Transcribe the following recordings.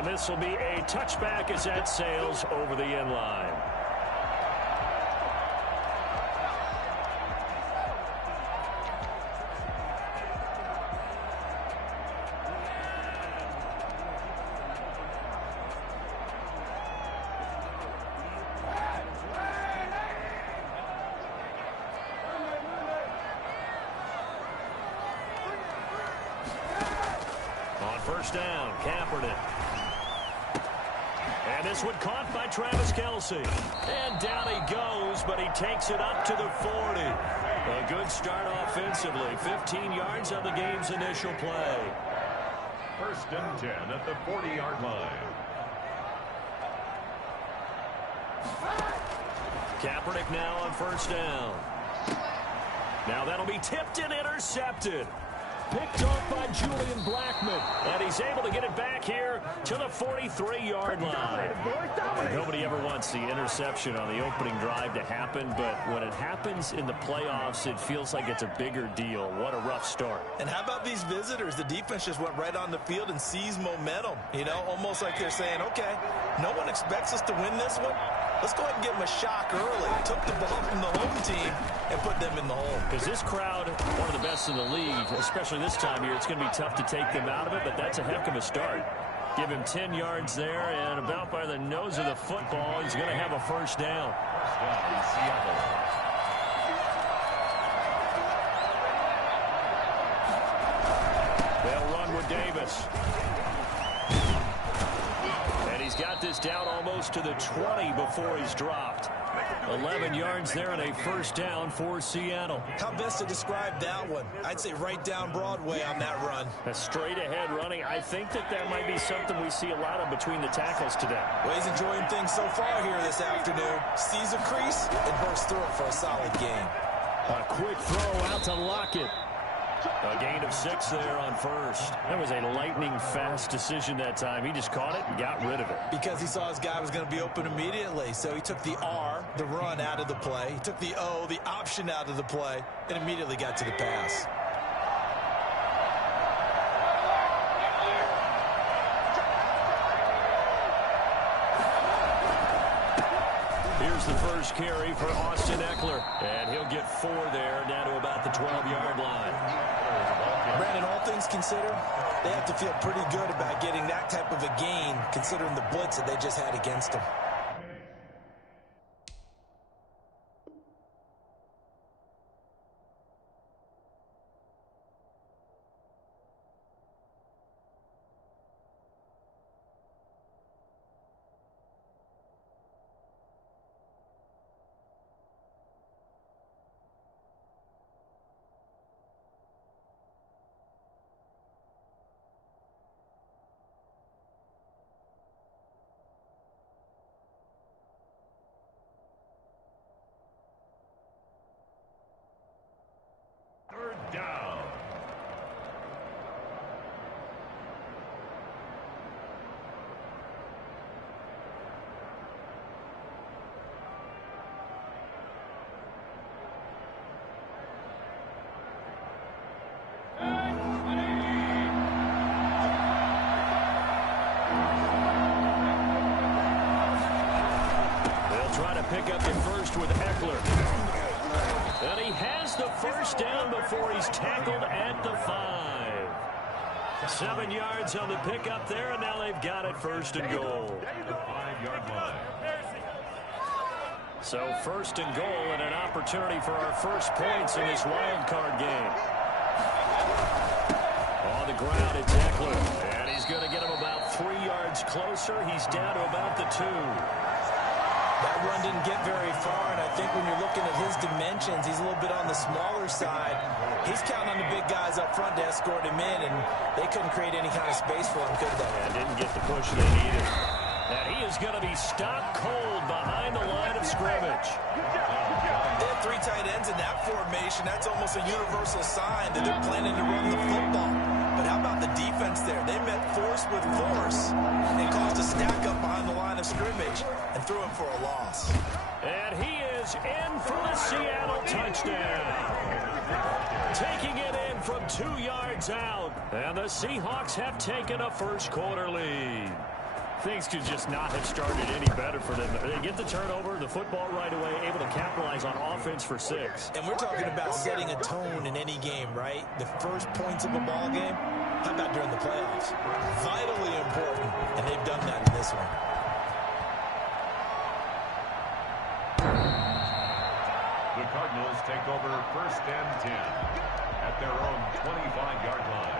And this will be a touchback as that sails over the end line. First down, Kaepernick. And this one caught by Travis Kelce. And down he goes, but he takes it up to the 40. A good start offensively. 15 yards on the game's initial play. First and 10 at the 40-yard line. Kaepernick now on first down. Now that'll be tipped and intercepted. Picked off by Julian Blackmon. And he's able to get it back here to the 43-yard line. Nobody ever wants the interception on the opening drive to happen, but when it happens in the playoffs, it feels like it's a bigger deal. What a rough start. And how about these visitors? The defense just went right on the field and seized momentum. You know, almost like they're saying, okay, no one expects us to win this one. Let's go ahead and give them a shock early. Took the ball from the home team and put them in the hole. Because this crowd, one of the best in the league, especially this time of year, it's going to be tough to take them out of it, but that's a heck of a start. Give him 10 yards there, and about by the nose of the football, he's going to have a first down. They'll run with Davis. He's got this down almost to the 20 before he's dropped. 11 yards there and a first down for Seattle. How best to describe that one? I'd say right down Broadway on that run. A straight ahead running. I think that might be something we see a lot of between the tackles today. Well, he's enjoying things so far here this afternoon. Sees a crease and bursts through it for a solid gain. A quick throw out to Lockett. A gain of 6 there on first. That was a lightning-fast decision that time. He just caught it and got rid of it. Because he saw his guy was going to be open immediately. So he took the R, the run, out of the play. He took the O, the option, out of the play, and immediately got to the pass. Here's the first carry for Austin Eckler. And he'll get 4 there, down to about the 12-yard line. Brandon, all things considered, they have to feel pretty good about getting that type of a gain, considering the blitz that they just had against them. Third down. They'll try to pick up the first with Eckler. And he has the first down before he's tackled at the 5. 7 yards on the pickup there, and now they've got it first and goal. The 5-yard line. So first and goal and an opportunity for our first points in this wild card game. On the ground, it's Eckler. And he's going to get him about 3 yards closer. He's down to about the 2. That run didn't get very far, and I think when you're looking at his dimensions, he's a little bit on the smaller side. He's counting on the big guys up front to escort him in, and they couldn't create any kind of space for him, could they? And didn't get the push they needed. And he is going to be stopped cold behind the line of scrimmage. They have 3 tight ends in that formation. That's almost a universal sign that they're planning to run the football. But how about the defense there? They met force with force and caused a stack up behind the line of scrimmage and threw him for a loss. And he is in for the Seattle touchdown. Taking it in from 2 yards out. And the Seahawks have taken a first quarter lead. Things could just not have started any better for them. They get the turnover, the football right away, able to capitalize on offense for 6. And we're talking about setting a tone in any game, right? The first points of a ball game. How about during the playoffs? Vitally important, and they've done that in this one. The Cardinals take over 1st and 10 at their own 25-yard line.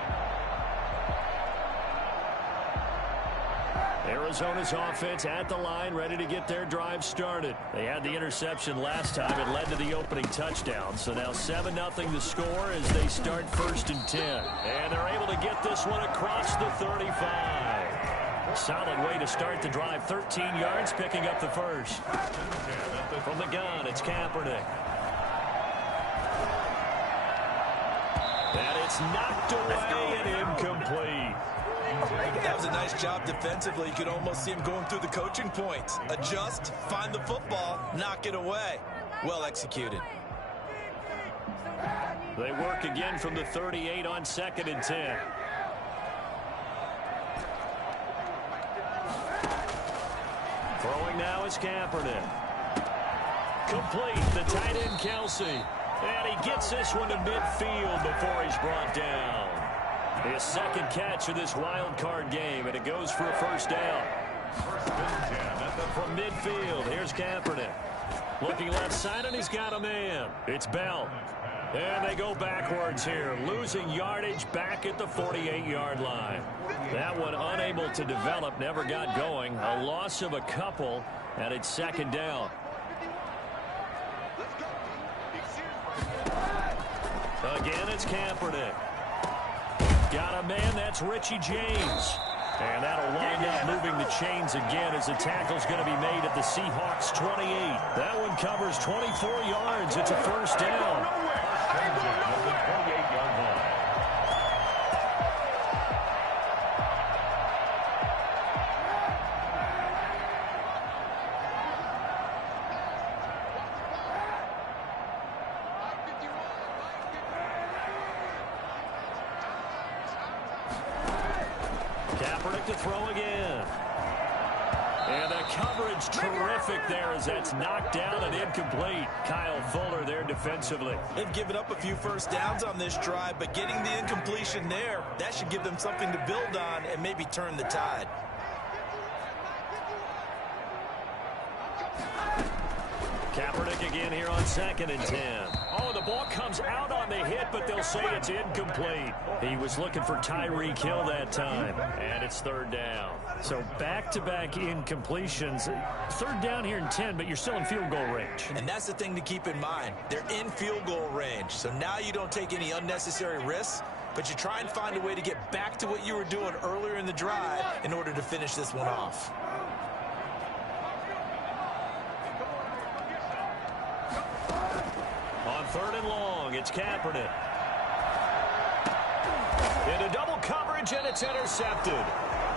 Arizona's offense at the line, ready to get their drive started. They had the interception last time. It led to the opening touchdown. So now 7-0 the score as they start 1st and 10. And they're able to get this one across the 35. Solid way to start the drive. 13 yards, picking up the first. From the gun, it's Kaepernick. And it's knocked away and incomplete. That was a nice job defensively. You could almost see him going through the coaching points. Adjust, find the football, knock it away. Well executed. They work again from the 38 on 2nd and 10. Throwing now is Kaepernick. Complete, the tight end Kelsey. And he gets this one to midfield before he's brought down. His second catch of this wild card game, and it goes for a first down. From midfield, here's Kaepernick. Looking left side, and he's got a man. It's Bell. And they go backwards here, losing yardage back at the 48-yard line. That one unable to develop, never got going. A loss of a couple, and it's 2nd down. Again, it's Kaepernick. Got a man, that's Richie James. And that'll wind up moving the chains again as the tackle's going to be made at the Seahawks 28. That one covers 24 yards. It's a first down. Kaepernick to throw again. And the coverage terrific there as that's knocked down and incomplete. Kyle Fuller there defensively. They've given up a few first downs on this drive, but getting the incompletion there, that should give them something to build on and maybe turn the tide. Kaepernick again here on 2nd and 10. Oh, the ball comes out on the hit, but they'll say it's incomplete. He was looking for Tyreek Hill that time, and it's 3rd down. So back-to-back incompletions. 3rd down here in 10, but you're still in field goal range. And that's the thing to keep in mind. They're in field goal range, so now you don't take any unnecessary risks, but you try and find a way to get back to what you were doing earlier in the drive in order to finish this one off. On 3rd and long, it's Kaepernick. Into double coverage, and it's intercepted.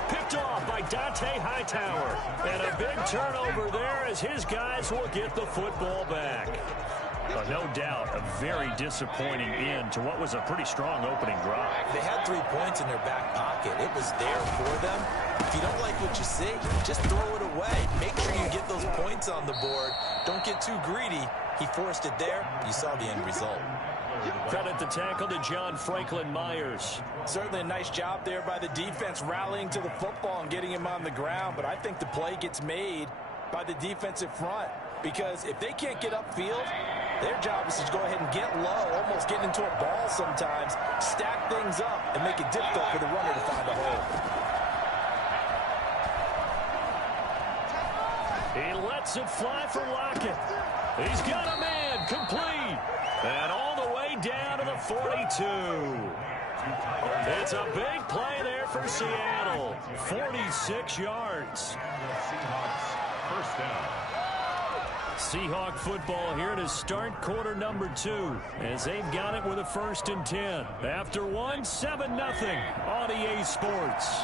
Picked off by Dante Hightower. And a big turnover there as his guys will get the football back. No doubt, a very disappointing end to what was a pretty strong opening drive. They had 3 points in their back pocket. It was there for them. If you don't like what you see, just throw it away. Make sure you get those points on the board. Don't get too greedy. He forced it there. You saw the end result. Credit the tackle to John Franklin Myers. Certainly a nice job there by the defense rallying to the football and getting him on the ground. But I think the play gets made by the defensive front. Because if they can't get upfield, their job is to go ahead and get low, almost get into a ball sometimes, stack things up, and make it difficult for the runner to find a hole. He lets it fly for Lockett. He's got a man, complete. And all the way down to the 42. It's a big play there for Seattle. 46 yards. First down. Seahawk football here to start quarter number 2 as they've got it with a 1st and 10. After 1, 7-0 on EA Sports.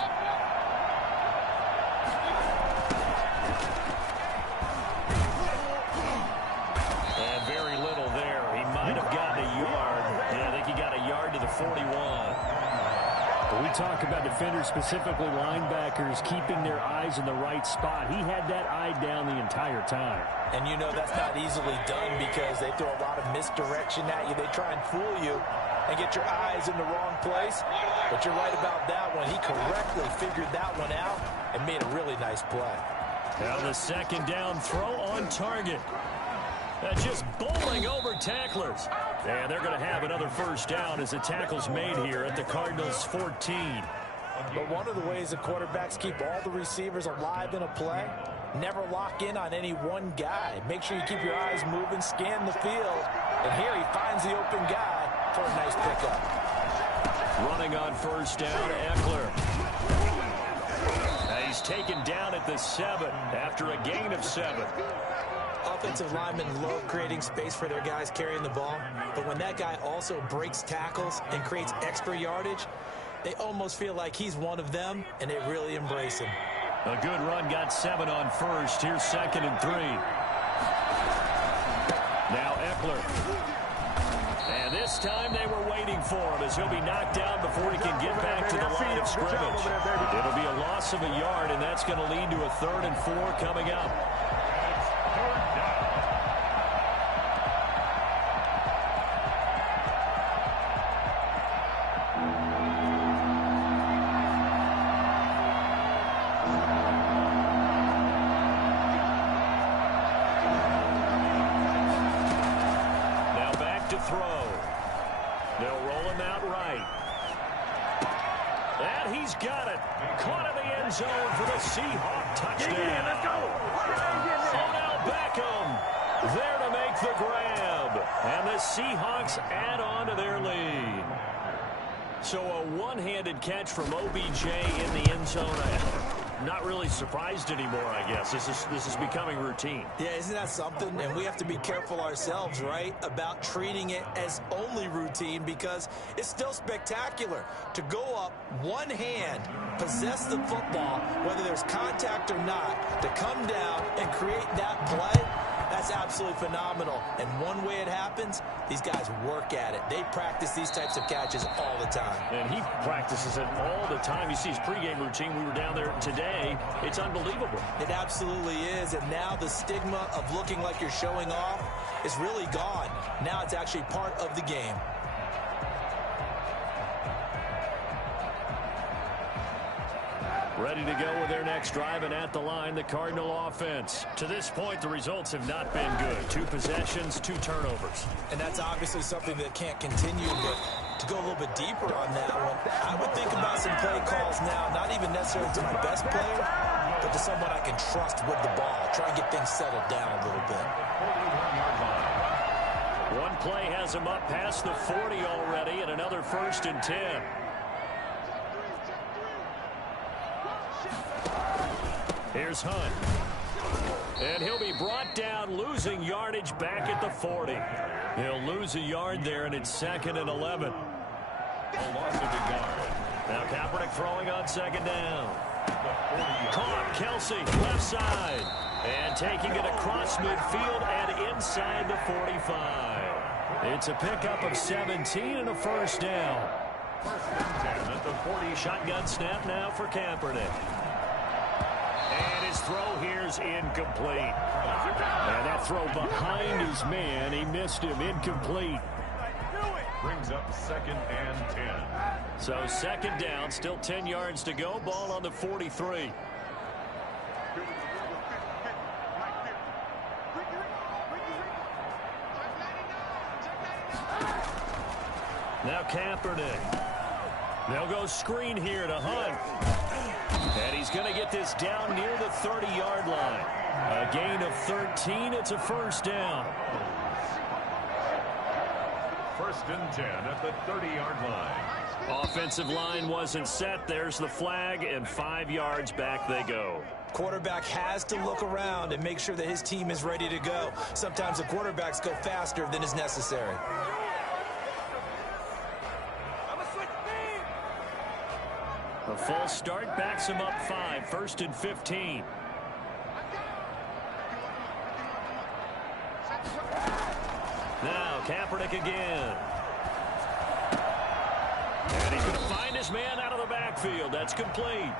And very little there. He might have gotten a yard. Yeah, I think he got a yard to the 41. But we talk about defenders, specifically linebackers, keeping their eyes in the right spot. He had that eye down the entire time. And you know that's not easily done because they throw a lot of misdirection at you. They try and fool you and get your eyes in the wrong place. But you're right about that one. He correctly figured that one out and made a really nice play. Now the second down throw on target. Just bowling over tacklers. And they're going to have another first down as the tackle's made here at the Cardinals' 14. But one of the ways the quarterbacks keep all the receivers alive in a play, never lock in on any one guy. Make sure you keep your eyes moving, scan the field. And here he finds the open guy for a nice pickup. Running on first down, Eckler. Now he's taken down at the 7 after a gain of 7. Offensive linemen love creating space for their guys carrying the ball, but when that guy also breaks tackles and creates extra yardage, they almost feel like he's one of them, and they really embrace him. A good run, got 7 on first. Here's 2nd and 3. Now Eckler. And this time they were waiting for him as he'll be knocked down before he can get back to the line of scrimmage. It'll be a loss of a yard, and that's going to lead to a 3rd and 4 coming up. Throw. They'll roll him out right. And he's got it. Caught in the end zone for the Seahawk touchdown. Let's go. Odell Beckham there to make the grab. And the Seahawks add on to their lead. So a one-handed catch from OBJ in the end zone. Not really surprised anymore, I guess. This is becoming routine. Yeah, isn't that something? And we have to be careful ourselves, right, about treating it as only routine because it's still spectacular to go up one hand, possess the football, whether there's contact or not, to come down and create that play. That's absolutely phenomenal. And one way it happens, these guys work at it. They practice these types of catches all the time. And he practices it all the time. You see his pregame routine. We were down there today. It's unbelievable. It absolutely is. And now the stigma of looking like you're showing off is really gone. Now it's actually part of the game. Ready to go with their next drive, and at the line, the Cardinal offense. To this point, the results have not been good. 2 possessions, 2 turnovers. And that's obviously something that can't continue, but to go a little bit deeper on that one, I would think about some play calls now, not even necessarily to my best player, but to someone I can trust with the ball. Try and get things settled down a little bit. One play has him up past the 40 already, and another 1st and 10. Here's Hunt. And he'll be brought down, losing yardage back at the 40. He'll lose a yard there, and it's 2nd and 11. A loss of a yard. Now Kaepernick throwing on 2nd down. Caught, Kelsey, left side. And taking it across midfield and inside the 45. It's a pickup of 17 and a 1st down. 1st and 10 at the 40. Shotgun snap now for Kaepernick. And his throw here's incomplete. And that throw behind his man. He missed him. Incomplete. Brings up 2nd and 10. So 2nd down, still 10 yards to go. Ball on the 43. Now Kaepernick. They'll go screen here to Hunt. And he's going to get this down near the 30-yard line. A gain of 13. It's a 1st down. 1st and 10 at the 30-yard line. Offensive line wasn't set. There's the flag, and 5 yards back they go. Quarterback has to look around and make sure that his team is ready to go. Sometimes the quarterbacks go faster than is necessary. A full start backs him up 5. 1st and 15. Now Kaepernick again. And he's going to find his man out of the backfield. That's complete.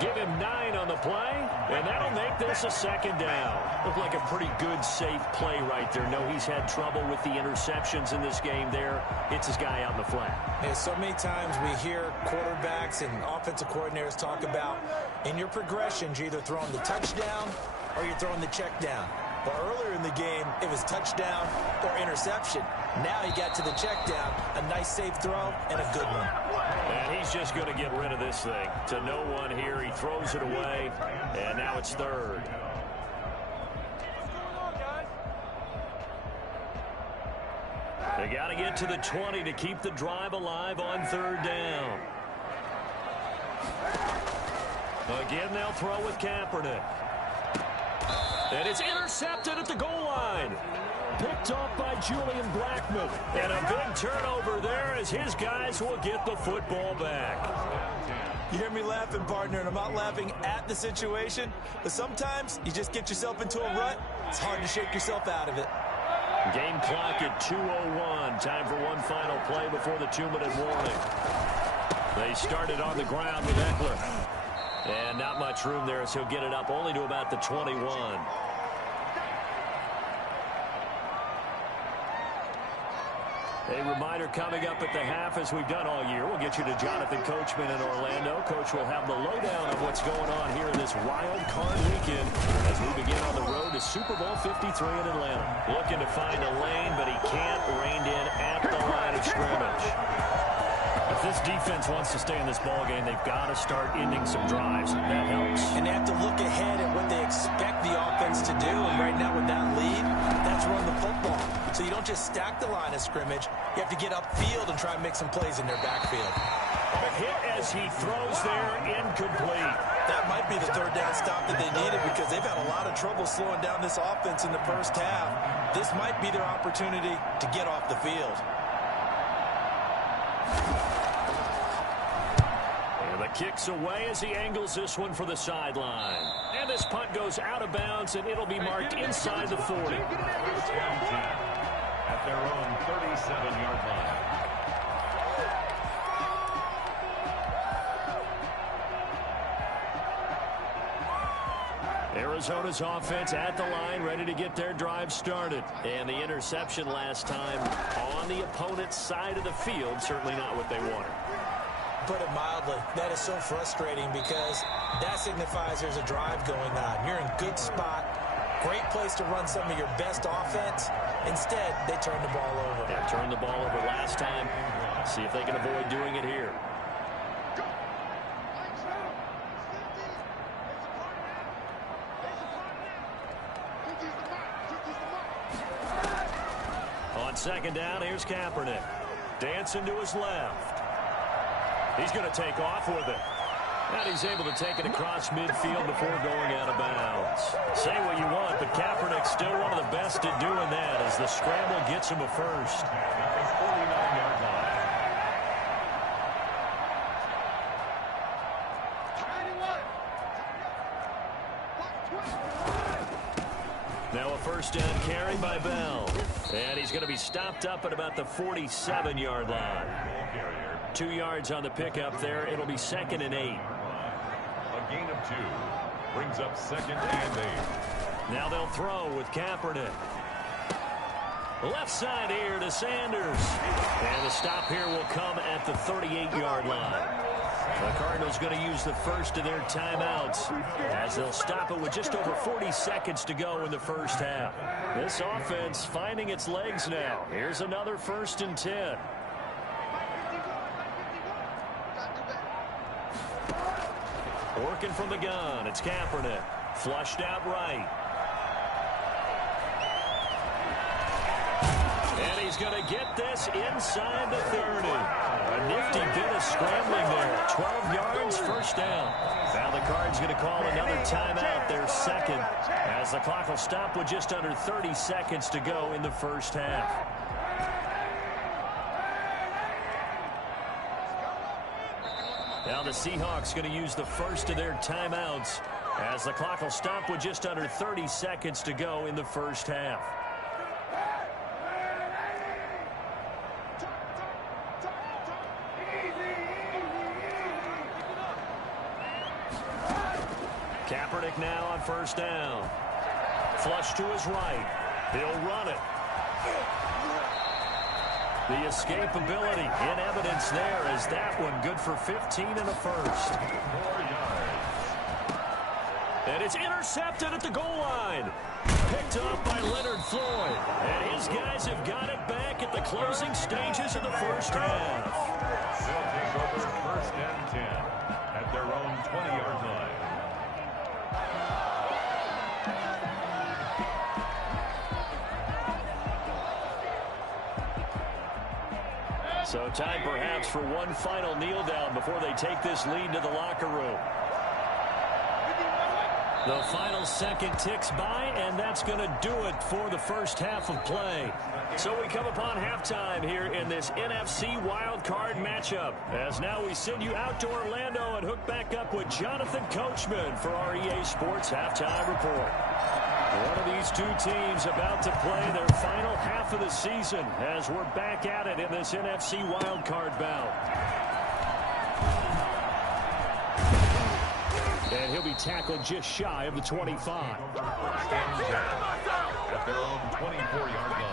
Give him 9 on the play, and that'll make this a second down. Looked like a pretty good, safe play right there. No, he's had trouble with the interceptions in this game there. It's his guy out in the flat. Yeah, so many times we hear quarterbacks and offensive coordinators talk about in your progressions, you're either throwing the touchdown or you're throwing the check down. But earlier in the game, it was touchdown or interception. Now he got to the check down, a nice safe throw, and a good one. And he's just going to get rid of this thing. To no one here, he throws it away, and now it's third. They got to get to the 20 to keep the drive alive on third down. Again, they'll throw with Kaepernick. And it's intercepted at the goal line. Picked off by Julian Blackmon. And a big turnover there as his guys will get the football back. You hear me laughing, partner, and I'm not laughing at the situation. But sometimes you just get yourself into a rut. It's hard to shake yourself out of it. Game clock at 2:01. Time for one final play before the 2-minute warning. They started on the ground with Eckler. And not much room there, so he'll get it up only to about the 21. A reminder coming up at the half, as we've done all year. We'll get you to Jonathan Coachman in Orlando. Coach will have the lowdown of what's going on here in this wild card weekend as we begin on the road to Super Bowl 53 in Atlanta. Looking to find a lane, but he can't rein in at the line of scrimmage. If this defense wants to stay in this ballgame, they've got to start ending some drives. That helps. And they have to look ahead at what they expect the offense to do. And right now with that lead, that's run the football. So you don't just stack the line of scrimmage. You have to get upfield and try and make some plays in their backfield. A hit as he throws there, incomplete. That might be the third down stop that they needed because they've had a lot of trouble slowing down this offense in the first half. This might be their opportunity to get off the field. Kicks away as he angles this one for the sideline. And this punt goes out of bounds, and it'll be marked inside the 40. At their own 37-yard line. Arizona's offense at the line, ready to get their drive started. And the interception last time on the opponent's side of the field, certainly not what they wanted. Put it mildly, that is so frustrating because that signifies there's a drive going on. You're in good spot, great place to run some of your best offense. Instead, they turn the ball over. Yeah, turned the ball over last time. See if they can avoid doing it here. On second down, here's Kaepernick. Dancing to his left. He's going to take off with it. And he's able to take it across midfield before going out of bounds. Say what you want, but Kaepernick's still one of the best at doing that as the scramble gets him a first. Now a first down carry by Bell. And he's going to be stopped up at about the 47-yard line. 2 yards on the pickup there. It'll be 2nd and 8. A gain of 2 brings up 2nd and 8. Now they'll throw with Kaepernick. Left side here to Sanders. And the stop here will come at the 38-yard line. The Cardinals going to use the first of their timeouts as they'll stop it with just over 40 seconds to go in the first half. This offense finding its legs now. Here's another 1st and 10. Working from the gun, it's Kaepernick. Flushed out right. And he's going to get this inside the 30. A nifty bit of scrambling there. 12 yards, first down. Now the Cards going to call another timeout, their second, as the clock will stop with just under 30 seconds to go in the first half. Now the Seahawks going to use the first of their timeouts as the clock will stop with just under 30 seconds to go in the first half. Kaepernick now on first down. Flush to his right. He'll run it. The escapability in evidence there as that one good for 15 and a first. 4 yards. And it's intercepted at the goal line. Picked up by Leonard Floyd. And his guys have got it back at the closing stages of the first half. They'll take over first and 10 at their own 20-yard line. So time perhaps for one final kneel down before they take this lead to the locker room. The final second ticks by, and that's going to do it for the first half of play. So we come upon halftime here in this NFC wildcard matchup. As now we send you out to Orlando and hook back up with Jonathan Coachman for our EA Sports Halftime Report. One of these two teams about to play their final half of the season as we're back at it in this NFC wildcard bout. And he'll be tackled just shy of the 25. At their own 24-yard line.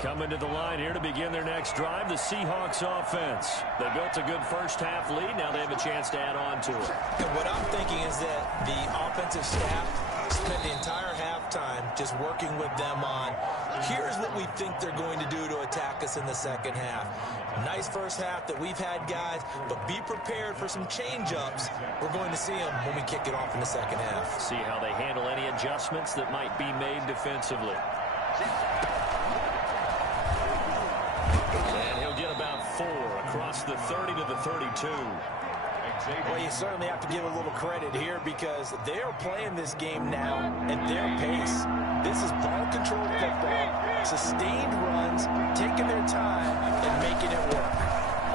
Coming to the line here to begin their next drive, the Seahawks offense. They built a good first-half lead. Now they have a chance to add on to it. And what I'm thinking is that the offensive staff spent the entire halftime just working with them on, here's what we think they're going to do to attack us in the second half. Nice first half that we've had, guys, but be prepared for some change-ups. We're going to see them when we kick it off in the second half. See how they handle any adjustments that might be made defensively. And he'll get about 4 across the 30 to the 32. Well, you certainly have to give a little credit here because they're playing this game now at their pace. This is ball-controlled football, sustained runs, taking their time, and making it work.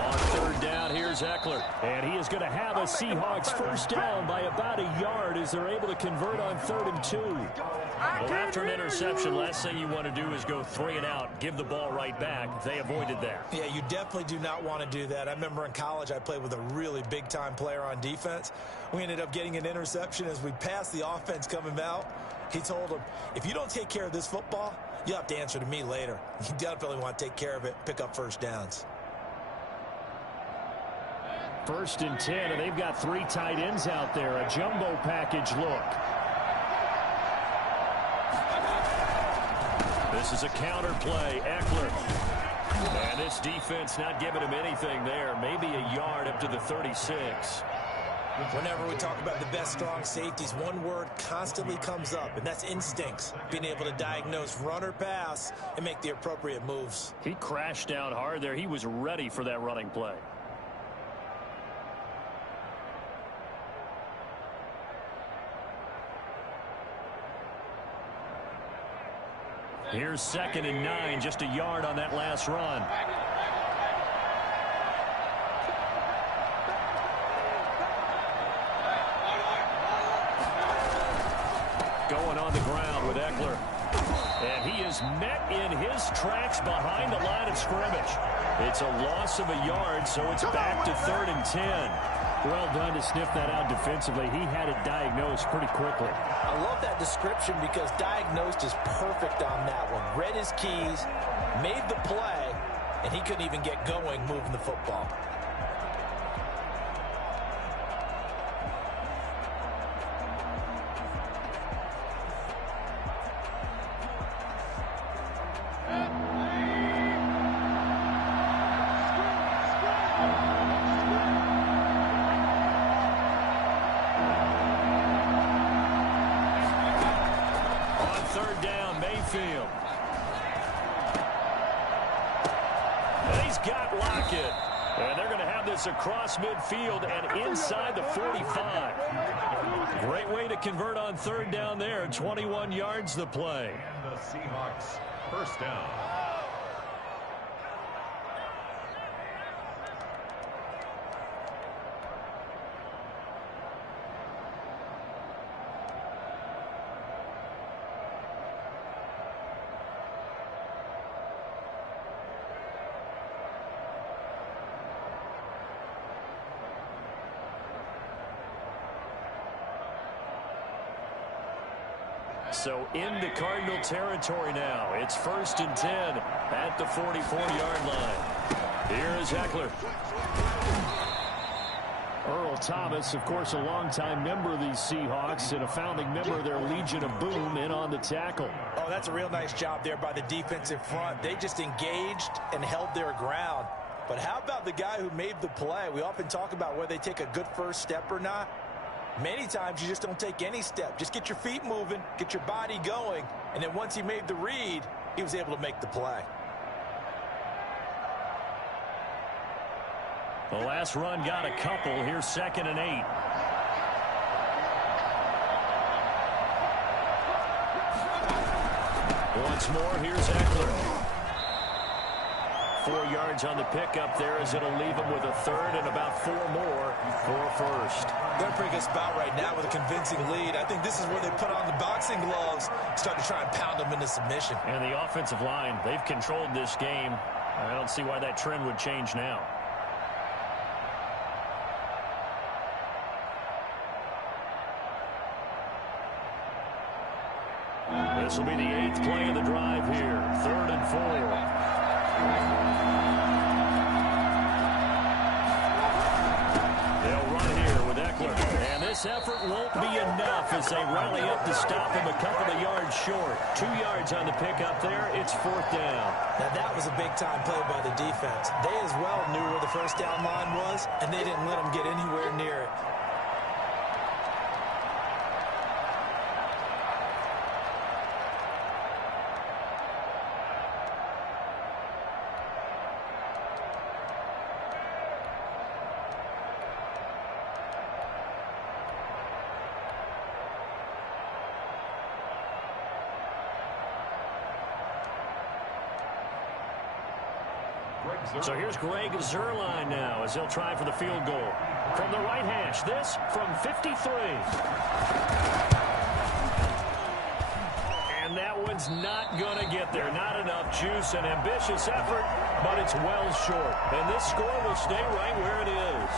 On third down, here's Eckler. And he is going to have a Seahawks first down by about a yard as they're able to convert on 3rd and 2. Well, after an interception, last thing you want to do is go 3 and out, give the ball right back. They avoided that. Yeah, you definitely do not want to do that. I remember in college I played with a really big-time player on defense. We ended up getting an interception as we passed the offense coming out. He told him, if you don't take care of this football, you'll have to answer to me later. You definitely want to take care of it, pick up first downs. 1st and 10, and they've got 3 tight ends out there. A jumbo package look. This is a counter play. Eckler. And this defense not giving him anything there. Maybe a yard up to the 36. Whenever we talk about the best strong safeties, one word constantly comes up, and that's instincts. Being able to diagnose run or pass and make the appropriate moves. He crashed down hard there. He was ready for that running play. Here's 2nd and 9, just a yard on that last run. Going on the ground with Eckler. And he is met in his tracks behind the line of scrimmage. It's a loss of a yard, so it's back to 3rd and 10. Well done to sniff that out defensively. He had it diagnosed pretty quickly. I love that description because diagnosed is perfect on that one. Read his keys, made the play, and he couldn't even get going moving the football. Across midfield and inside the 45. Great way to convert on 3rd down there. 21 yards the play. And the Seahawks first down. So into Cardinal territory now. It's 1st and 10 at the 44-yard line. Here is Eckler. Earl Thomas, of course, a longtime member of these Seahawks and a founding member of their Legion of Boom in on the tackle. Oh, that's a real nice job there by the defensive front. They just engaged and held their ground. But how about the guy who made the play? We often talk about whether they take a good first step or not. Many times you just don't take any step. Just get your feet moving, get your body going, and then once he made the read, he was able to make the play. The last run got a couple. Here's 2nd and 8. Once more, here's Eckler. 4 yards on the pickup there as it'll leave him with a 3rd and about 4 more for a 1st. They're in a pretty good spot right now with a convincing lead. I think this is where they put on the boxing gloves, start to try and pound them into submission. And the offensive line, they've controlled this game. I don't see why that trend would change now. This will be the 8th play of the drive here. 3rd and 4. They'll run here with Eckler. And this effort won't be enough as they rally up to stop him a couple of yards short. 2 yards on the pickup there. It's 4th down. Now that was a big-time play by the defense. They as well knew where the first down line was, and they didn't let them get anywhere near it. So here's Greg Zuerlein now as he'll try for the field goal. From the right hash, this from 53. And that one's not going to get there. Not enough juice, an ambitious effort, but it's well short. And this score will stay right where it is.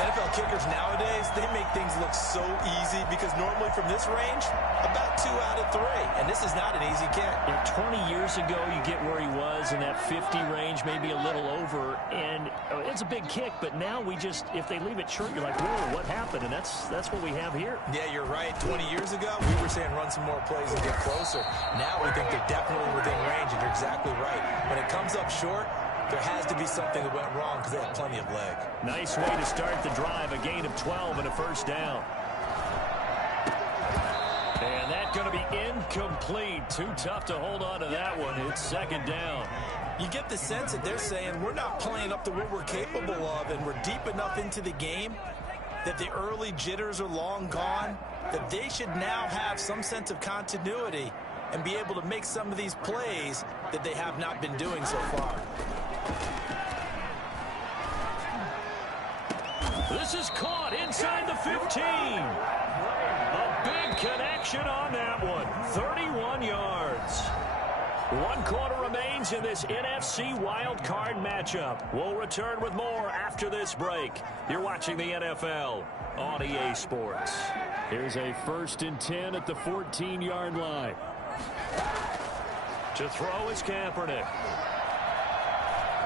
NFL kickers nowadays, they make things look so easy because normally from this range, about 2 out of 3. And this is not an easy kick. Yeah, 20 years ago, you get where he was in that 50 range, maybe a little over. And it's a big kick, but now we just, if they leave it short, you're like, whoa, what happened? And that's what we have here. Yeah, you're right. 20 years ago, we were saying run some more plays and get closer. Now we think they're definitely within range, and you're exactly right. When it comes up short, there has to be something that went wrong because they have plenty of leg. Nice way to start the drive. A gain of 12 and a 1st down. And that's going to be incomplete. Too tough to hold on to that one. It's 2nd down. You get the sense that they're saying we're not playing up to what we're capable of, and we're deep enough into the game that the early jitters are long gone, that they should now have some sense of continuity and be able to make some of these plays that they have not been doing so far. This is caught inside the 15. A big connection on that one. 31 yards. 1 quarter remains in this NFC wild card matchup. We'll return with more after this break. You're watching the NFL on EA Sports. Here's a 1st and 10 at the 14-yard line. To throw is Kaepernick.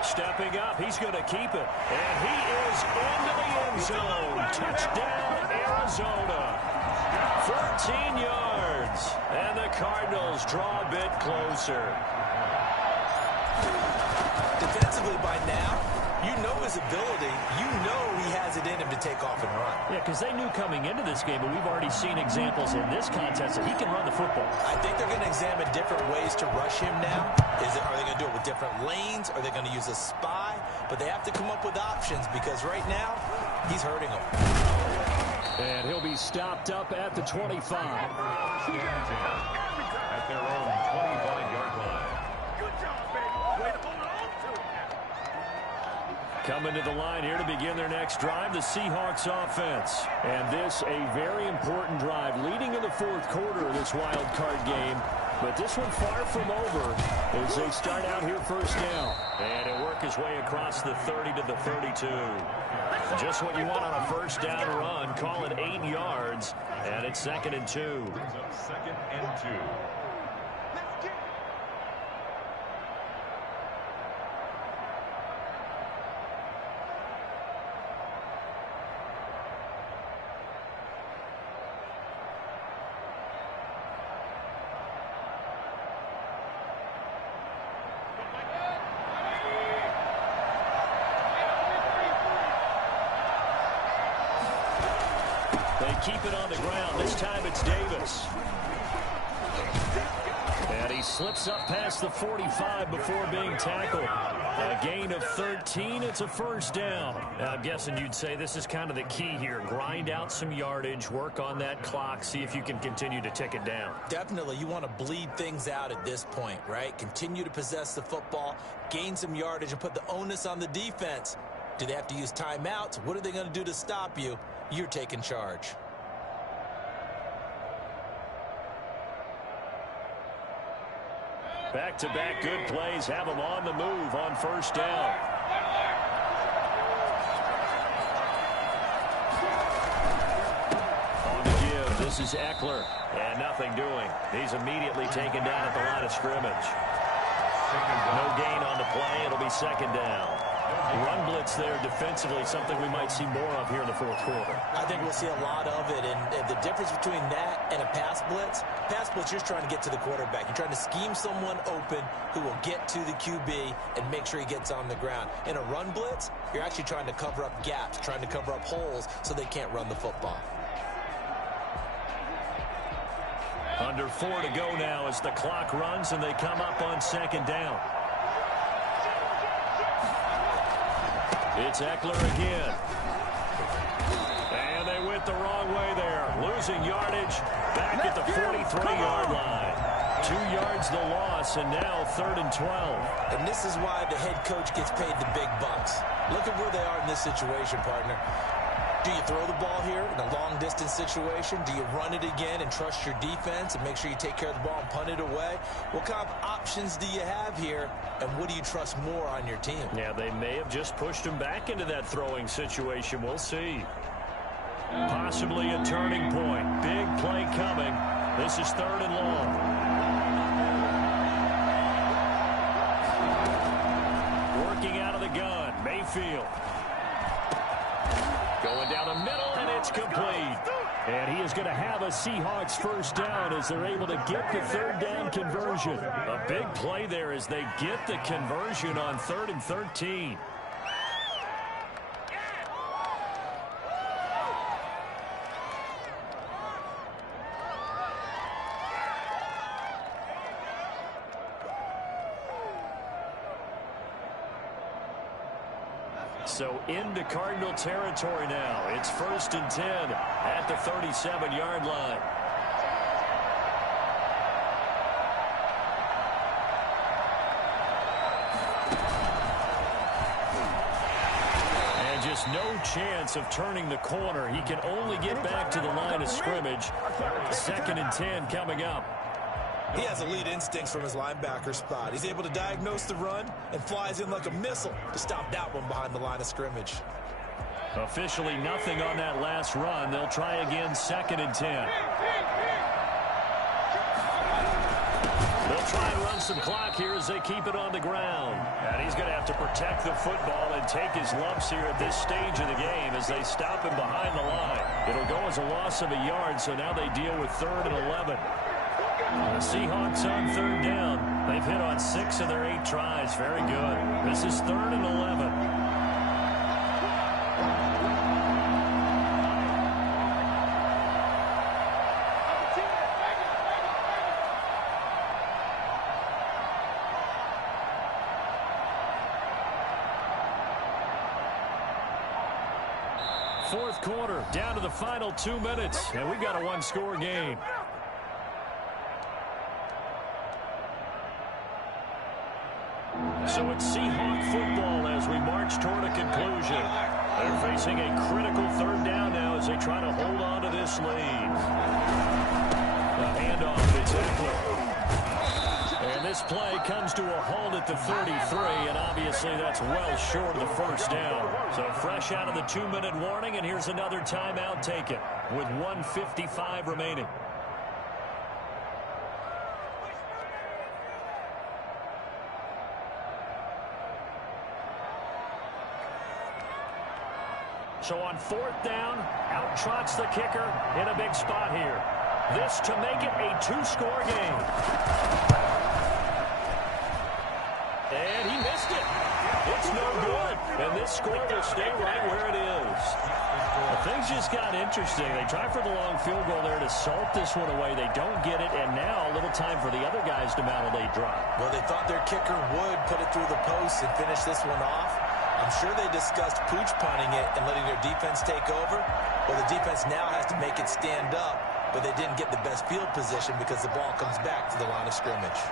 Stepping up, he's going to keep it. And he is into the end zone. Touchdown, Arizona. 14 yards. And the Cardinals draw a bit closer. Defensively by now, you know his ability. You know he has it in him to take off and run. Yeah, because they knew coming into this game, but we've already seen examples in this contest that he can run the football. I think they're going to examine different ways to rush him now. Are they going to do it with different lanes? Are they going to use a spy? But they have to come up with options because right now, he's hurting them. And he'll be stopped up at the 25. At their own 25-yard line. Good job, baby. Way to hold on to it. Coming to the line here to begin their next drive, the Seahawks offense. And this a very important drive leading in the 4th quarter of this wild card game. But this one far from over as they start out here 1st down. And he'll work his way across the 30 to the 32. Just what you want on a first down run. Call it 8 yards, and it's 2nd and 2. Brings up 2nd and 2. They keep it on the ground. This time it's Davis. And he slips up past the 45 before being tackled. A gain of 13. It's a first down. Now, I'm guessing you'd say this is kind of the key here. Grind out some yardage, work on that clock, see if you can continue to tick it down. Definitely. You want to bleed things out at this point, right? Continue to possess the football, gain some yardage, and put the onus on the defense. Do they have to use timeouts? What are they going to do to stop you? You're taking charge. Back-to-back good plays have them on the move on first down. On the give, this is Eckler. And nothing doing. He's immediately taken down at the line of scrimmage. No gain on the play. It'll be 2nd down. Run blitz there defensively, something we might see more of here in the 4th quarter. I think we'll see a lot of it, and the difference between that and a pass blitz, you're trying to get to the quarterback. You're trying to scheme someone open who will get to the QB and make sure he gets on the ground. In a run blitz, you're actually trying to cover up gaps, trying to cover up holes so they can't run the football. Under 4 to go now as the clock runs and they come up on 2nd down. It's Eckler again. And they went the wrong way there. Losing yardage back at the 43-yard line. 2 yards the loss, and now 3rd and 12. And this is why the head coach gets paid the big bucks. Look at where they are in this situation, partner. Do you throw the ball here in a long-distance situation? Do you run it again and trust your defense and make sure you take care of the ball and punt it away? What kind of options do you have here, and what do you trust more on your team? Yeah, they may have just pushed him back into that throwing situation. We'll see. Possibly a turning point. Big play coming. This is 3rd and long. Working out of the gun. Mayfield. Going down the middle, and it's complete. And he is going to have a Seahawks first down as they're able to get the 3rd down conversion. A big play there as they get the conversion on 3rd and 13. So into Cardinal territory now. It's 1st and 10 at the 37-yard line. And just no chance of turning the corner. He can only get back to the line of scrimmage. 2nd and 10 coming up. He has elite instincts from his linebacker spot. He's able to diagnose the run and flies in like a missile to stop that one behind the line of scrimmage. Officially nothing on that last run. They'll try again 2nd and 10. They'll try and run some clock here as they keep it on the ground. And he's going to have to protect the football and take his lumps here at this stage of the game as they stop him behind the line. It'll go as a loss of a yard, so now they deal with 3rd and 11. The Seahawks on 3rd down. They've hit on 6 of their 8 tries. Very good. This is 3rd and 11. Fourth quarter, down to the final 2 minutes, and we've got a 1-score game. So it's Seahawk football as we march toward a conclusion. They're facing a critical 3rd down now as they try to hold on to this lead. The handoff, it's Eckler. And this play comes to a halt at the 33, and obviously that's well short of the first down. So fresh out of the 2-minute warning, and here's another timeout taken with 1:55 remaining. So on 4th down, out trots the kicker in a big spot here. This to make it a 2-score game. And he missed it. It's no good. And this score will stay right where it is. Well, things just got interesting. They try for the long field goal there to salt this one away. They don't get it, and now a little time for the other guys to mount a late drive. Well, they thought their kicker would put it through the post and finish this one off. I'm sure they discussed pooch punting it and letting their defense take over. Well, the defense now has to make it stand up, but they didn't get the best field position because the ball comes back to the line of scrimmage.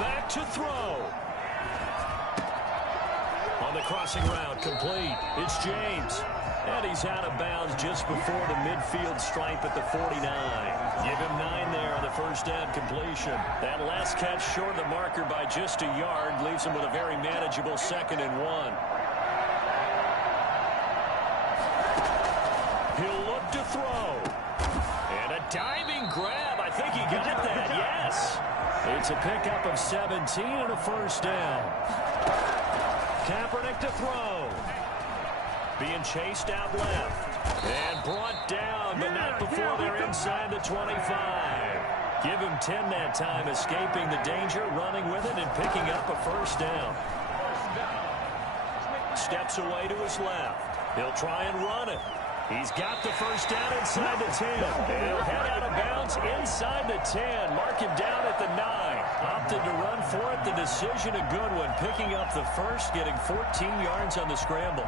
Back to throw. On the crossing route, complete. It's James. And he's out of bounds just before the midfield stripe at the 49. Give him 9 there on the first down completion. That last catch short of the marker by just a yard leaves him with a very manageable 2nd and 1. He'll look to throw. And a diving grab. I think he got that, yes. It's a pickup of 17 and a first down. Kaepernick to throw. Being chased out left. And brought down, but not before they're inside the 25. Give him 10 that time, escaping the danger, running with it, and picking up a first down. Steps away to his left. He'll try and run it. He's got the first down inside the 10. And he'll head out of bounds inside the 10. Mark him down at the 9. Opted to run for it. The decision a good one. Picking up the first, getting 14 yards on the scramble.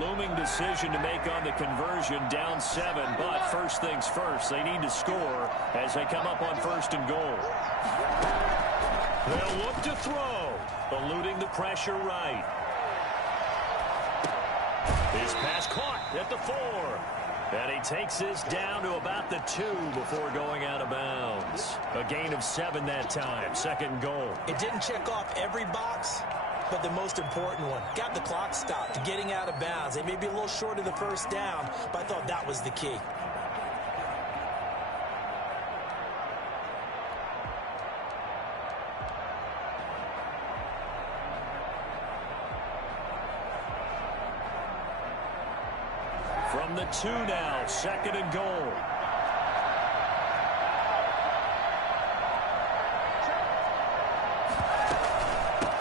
Looming decision to make on the conversion, down 7, but first things first, they need to score as they come up on 1st and goal. They'll look to throw, eluding the pressure right. His pass caught at the 4, and he takes this down to about the 2 before going out of bounds. A gain of 7 that time, 2nd goal. It didn't check off every box, but the most important one, got the clock stopped, getting out of bounds. They may be a little short of the first down, but I thought that was the key. From the 2 now, 2nd and goal.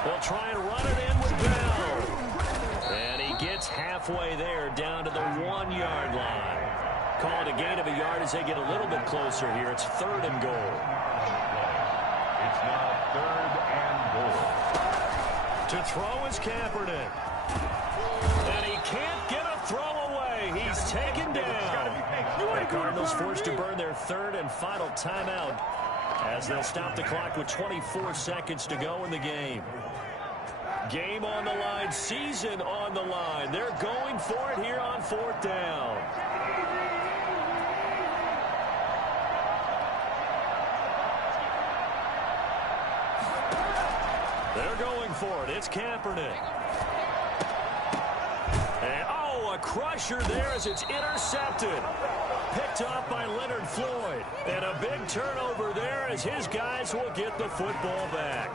They'll try and run it in with Bell. And he gets halfway there, down to the 1-yard line. Call it a gain of a yard as they get a little bit closer here. It's 3rd and goal. It's now 3rd and goal. To throw is Kaepernick. And he can't get a throw away. He's taken down. The Cardinals forced to burn their 3rd and final timeout as they'll stop the clock with 24 seconds to go in the game. Game on the line, season on the line. They're going for it here on 4th down. They're going for it. It's Kaepernick. And, a crusher there as it's intercepted. Picked off by Leonard Floyd. And a big turnover there as his guys will get the football back.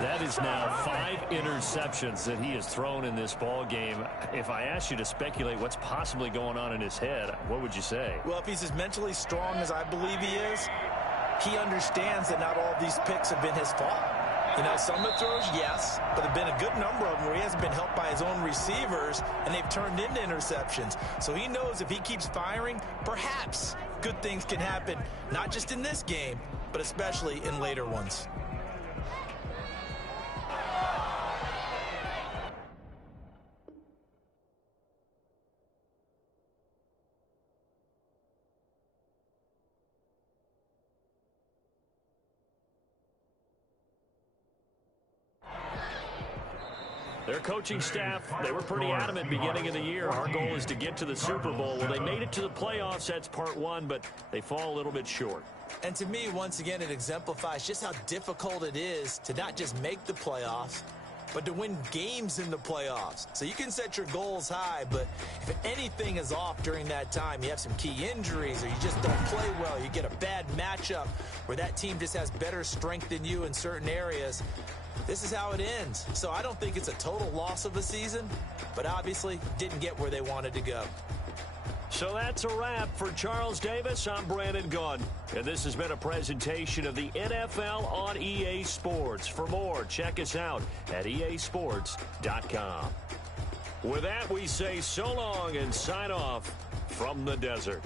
That is now 5 interceptions that he has thrown in this ball game. If I asked you to speculate what's possibly going on in his head, what would you say? Well, if he's as mentally strong as I believe he is, he understands that not all of these picks have been his fault. You know, some of the throws, yes, but there have been a good number of them where he hasn't been helped by his own receivers, and they've turned into interceptions. So he knows if he keeps firing, perhaps good things can happen, not just in this game, but especially in later ones. Their coaching staff, they were pretty adamant beginning of the year. Our goal is to get to the Super Bowl. Well, they made it to the playoffs. That's part one, but they fall a little bit short. And to me, once again, it exemplifies just how difficult it is to not just make the playoffs, but to win games in the playoffs. So you can set your goals high, but if anything is off during that time, you have some key injuries or you just don't play well, you get a bad matchup where that team just has better strength than you in certain areas, this is how it ends. So I don't think it's a total loss of a season, but obviously didn't get where they wanted to go. So that's a wrap for Charles Davis. I'm Brandon Gaudin, and this has been a presentation of the NFL on EA Sports. For more, check us out at easports.com. With that, we say so long and sign off from the desert.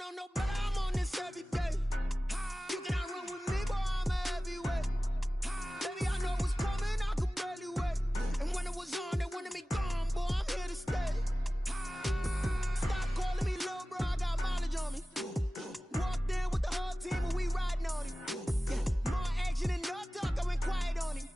know no better, I'm on this every day. You cannot run with me, boy, I'm a heavyweight. Baby, I know what's coming, I could barely wait. And when it was on, they wanted me gone, boy, I'm here to stay. Stop calling me little bro, I got mileage on me. Walked in with the whole team and we riding on him. Yeah, more action than no talk, I went quiet on him.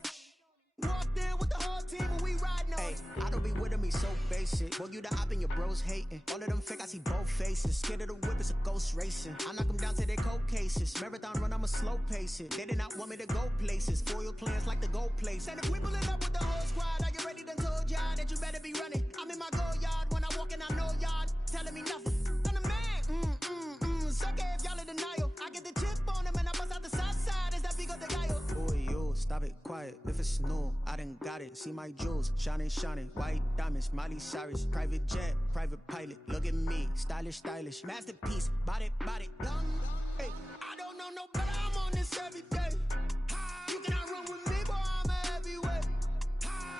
Walked in with the whole team and we riding on him. I don't be with him, he's so basic. Boy, you the op and your bros hating. All of them fake, I see both faces. Scared of the whip, it's a ghost racing. I knock them down to their cold cases. Marathon run, I'ma slow pace it. They did not want me to go places. Foil plans like the gold place. And if we pulling up with the whole squad, are you ready? Done told y'all that you better be running. I'm in my go yard when I walk in, I know y'all telling me nothing. I'm the man, suck it if y'all in denial. I get the chip on him and I bust out the south side. Is that big of the guy? Boy, yo, stop it, quiet. If it's new, I done got it. See my jewels, shining, shining. White diamonds, Miley Cyrus. Private jet, private pilot. Look at me, stylish, stylish. Masterpiece, body, done. Hey, I don't know no better, I'm on this every day. You cannot run with me, boy, I'm a heavyweight.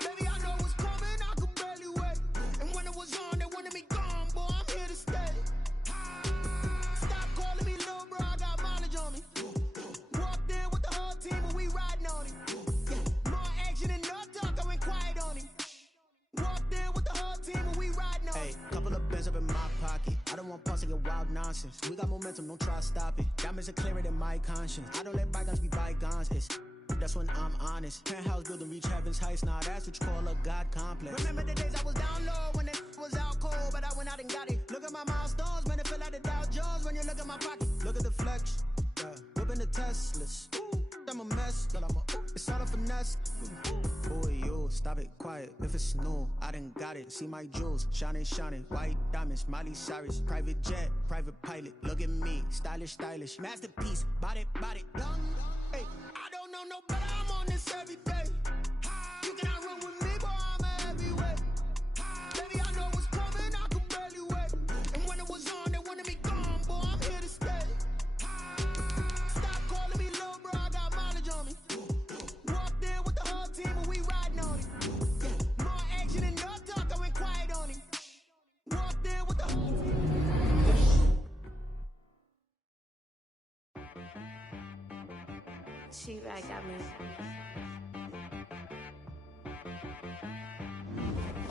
Baby, I know what's coming, I could barely wait. And when it was on, they wanted me gone, boy, I'm here to stay. Stop calling me little bro, I got mileage on me. Walked in with the whole team and we riding on him. Yeah, more action than no talk, I went quiet on him. Walked in with the whole team and we riding on him. Hey, couple of bands up in my pocket. I don't want pause to get wild nonsense. We got momentum, don't try to stop it. Diamonds are clearer than my conscience. I don't let bygones be bygones. It's that's when I'm honest. Penthouse building, reach heaven's heights. Nah, that's what you call a God complex. Remember the days I was down low when it was out cold, but I went out and got it. Look at my milestones, man, it feel like the Dow Jones when you look at my pocket. Look at the flex, whipping the Teslas. I'm a mess, but it's all a finesse. Boy, yo, stop it, quiet. If it's new, I done got it. See my jewels, shining, shining. White diamonds, Miley Cyrus. Private jet, private pilot. Look at me, stylish, stylish. Masterpiece, body, done. Hey, I don't know no better, I'm on this every day. You cannot run with me, boy, I'm a heavyweight. Baby, I know what's coming, I could barely wait. And when it was on, they wanted me gone, boy, I'm here to stay. Stop calling me little bro, I got mileage on me. Walked in with the whole team and we riding on him. Yeah, more action than no talk, I went quiet on him. Walked in with the whole team. She right got me.